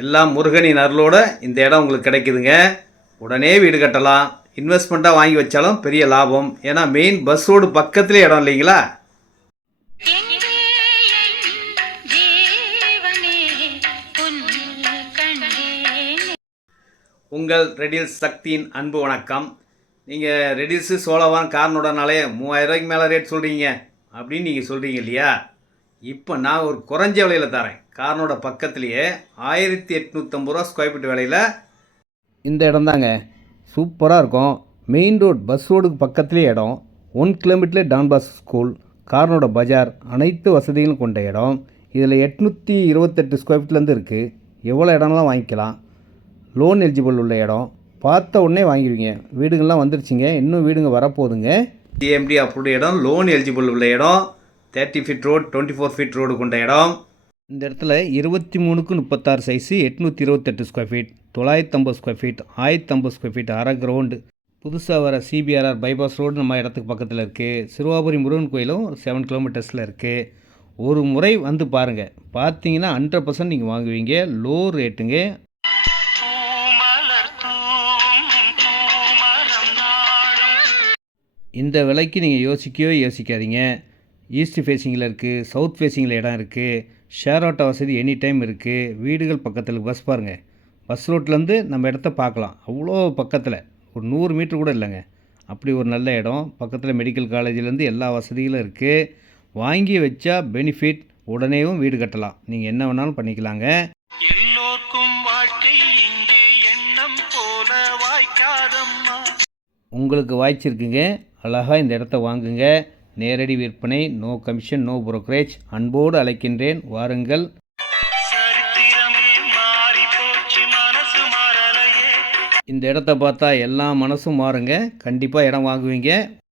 எல்லாம் முருகனின் அருளோட இந்த இடம் உங்களுக்கு கிடைக்குதுங்க. உடனே வீடு கட்டலாம். இன்வெஸ்ட்மெண்ட்டாக வாங்கி வச்சாலும் பெரிய லாபம். ஏன்னா மெயின் பஸ் ரோடு பக்கத்துலேயே இடம் இல்லைங்களா? உங்கள் ரெடில்ஸ் சக்தியின் அன்பு வணக்கம். நீங்கள் ரெடில்ஸு சோழவான் கார்னோடனாலே 3000 ரூபாய்க்கு மேலே ரேட் சொல்கிறீங்க அப்படின்னு நீங்கள் சொல்கிறீங்க இல்லையா? இப்போ நான் ஒரு குறைஞ்ச விலையில் தரேன். கார்னோட பக்கத்துலேயே 1850 ரூபா ஸ்கொயர் ஃபீட் விலையில் இந்த இடம் தாங்க. சூப்பராக இருக்கும். மெயின் ரோடு பஸ் ரோடுக்கு பக்கத்துலேயே இடம். 1 கிலோமீட்டர்லேயே டான்பாஸ் ஸ்கூல், கார்னோட பஜார், அனைத்து வசதிகளும் கொண்ட இடம். இதில் 828 ஸ்கொயர் ஃபீட்லேருந்து இருக்குது. எவ்வளோ இடம்லாம் வாங்கிக்கலாம். லோன் எலிஜிபிள் உள்ள இடம். பார்த்த உடனே வாங்கிடுவீங்க. வீடுங்கள்லாம் வந்துருச்சுங்க. இன்னும் வீடுங்க வரப்போகுதுங்க. டிஎம்டி அப்ரூவ்டு இடம், லோன் எலிஜிபிள் உள்ள இடம், 30 ஃபீட் ரோடு, 24 ஃபீட் ரோடு கொண்ட இடம். இந்த இடத்துல 23க்கு 36 size, 828 square feet, 950 square feet, 1050 square feet, அரை கிரவுண்டு. புதுசாக வர சிபிஆர்ஆர் பைபாஸ் ரோடு நம்ம இடத்துக்கு பக்கத்தில் இருக்குது. சிறுவாபுரி முருகன் கோயிலும் 7 கிலோமீட்டர்ஸில் இருக்குது. ஒரு முறை வந்து பாருங்கள். பார்த்தீங்கன்னா 100% நீங்கள் வாங்குவீங்க. லோ ரேட்டுங்க. இந்த விலைக்கு நீங்கள் யோசிக்கவே யோசிக்காதீங்க. ஈஸ்ட் ஃபேஸிங்கில் இருக்குது, சவுத் ஃபேஸிங்கில் இடம் இருக்குது, ஷேர் ஆட்டோ வசதி எனி டைம் இருக்குது. வீடுகள் பக்கத்தில் பஸ் பாருங்கள். பஸ் ரோட்லேருந்து நம்ம இடத்த பார்க்கலாம். அவ்வளோ பக்கத்தில், ஒரு 100 மீட்டர் கூட இல்லைங்க. அப்படி ஒரு நல்ல இடம். பக்கத்தில் மெடிக்கல் காலேஜிலேருந்து எல்லா வசதிகளும் இருக்குது. வாங்கி வச்சா பெனிஃபிட். உடனேவும் வீடு கட்டலாம். நீங்கள் என்ன வேணாலும் பண்ணிக்கலாங்க. எல்லோருக்கும் வாழ்க்கை இங்கே எண்ணம் போல வாய்க்காதம்மா. உங்களுக்கு வாய்ச்சிருக்குங்க. அழகாக இந்த இடத்த வாங்குங்க. நேரடி விற்பனை, நோ கமிஷன், நோ புரோக்கரேஜ். அன்போடு அழைக்கின்றேன், வாருங்கள். இந்த இடத்த பார்த்தா எல்லா மனசும் மாறுங்க. கண்டிப்பாக இடம் வாங்குவீங்க.